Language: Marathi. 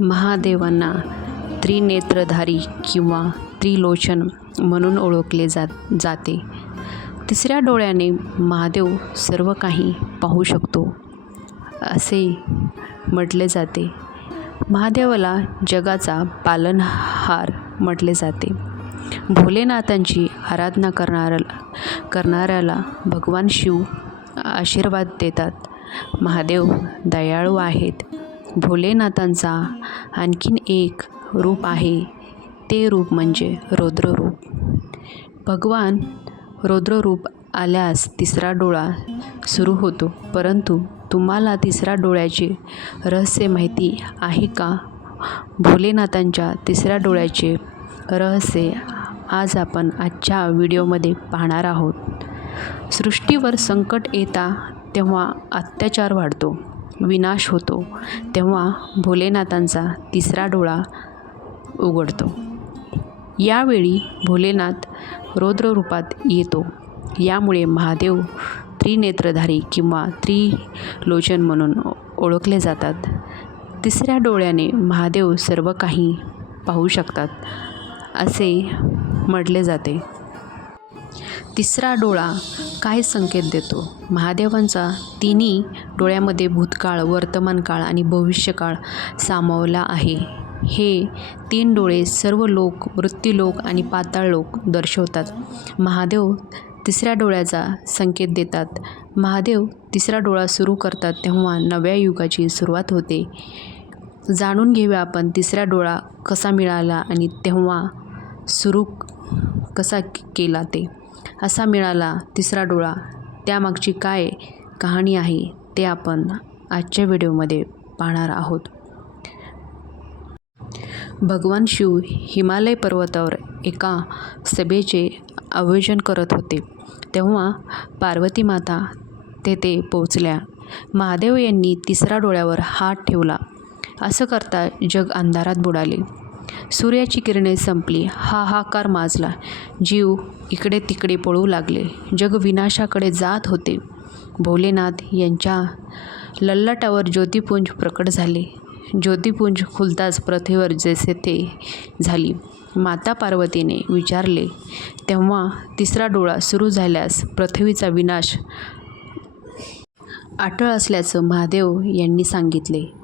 महादेवांना त्रिनेत्रधारी किंवा त्रिलोचन म्हणून ओळखले जात जाते. तिसऱ्या डोळ्याने महादेव सर्व काही पाहू शकतो असे म्हटले जाते. महादेवाला जगाचा पालनहार म्हटले जाते. भोलेनाथांची आराधना करणारा करणाऱ्याला भगवान शिव आशीर्वाद देतात. महादेव दयाळू आहेत. भोलेनाथांचा आणखीन एक रूप आहे ते रूप म्हणजे रौद्ररूप. भगवान रौद्ररूप आल्यास तिसरा डोळा सुरू होतो परंतु तुम्हाला तिसरा डोळ्याचे रहस्य माहिती आहे का? भोलेनाथांच्या तिसऱ्या डोळ्याचे रहस्य आज आपण आजच्या व्हिडिओमध्ये पाहणार आहोत. सृष्टीवर संकट येता तेव्हा अत्याचार वाढतो. विनाश होतो तेव्हा भोलेनाथांचा तिसरा डोळा उघडतो. यावेळी भोलेनाथ रौद्ररूपात येतो. यामुळे महादेव त्रिनेत्रधारी किंवा त्रिलोचन म्हणून ओळखले जातात. तिसऱ्या डोळ्याने महादेव सर्व काही पाहू शकतात असे म्हटले जाते. तिसरा डोळा काय संकेत देतो? महादेवांचा तिन्ही डोळ्यामध्ये भूतकाळ वर्तमानकाळ आणि भविष्यकाळ सामावला आहे. हे तीन डोळे सर्व लोक मृत्यूलोक आणि पाताळ लोक दर्शवतात. महादेव तिसऱ्या डोळ्याचा संकेत देतात. महादेव तिसरा डोळा सुरू करतात तेव्हा नव्या युगाची सुरुवात होते. जाणून घेऊया आपण तिसरा डोळा कसा मिळाला आणि तेव्हा सुरू कसा केला ते. असा मिळाला तिसरा डोळा. त्यामागची काय कहाणी आहे ते आपण आजच्या व्हिडिओमध्ये पाहणार आहोत. भगवान शिव हिमालय पर्वतावर एका सभेचे आयोजन करत होते. तेव्हा पार्वती माता तेथे पोचल्या महादेव यांनी तिसऱ्या डोळ्यावर हात ठेवला. असं करता जग अंधारात बुडाले. सूर्याची किरणे संपली. हाहाकार माजला. जीव इकडे तिकडे पळू लागले. जग विनाशाकडे जात होते. भोलेनाथ यांच्या लल्लाटावर ज्योतिपुंज प्रकट झाले. ज्योतिपुंज खुलताच पृथ्वीवर जसे ते झाली. माता पार्वतीने विचारले तेव्हा तिसरा डोळा सुरू झाल्यास पृथ्वीचा विनाश आटळ असल्याचं महादेव यांनी सांगितले.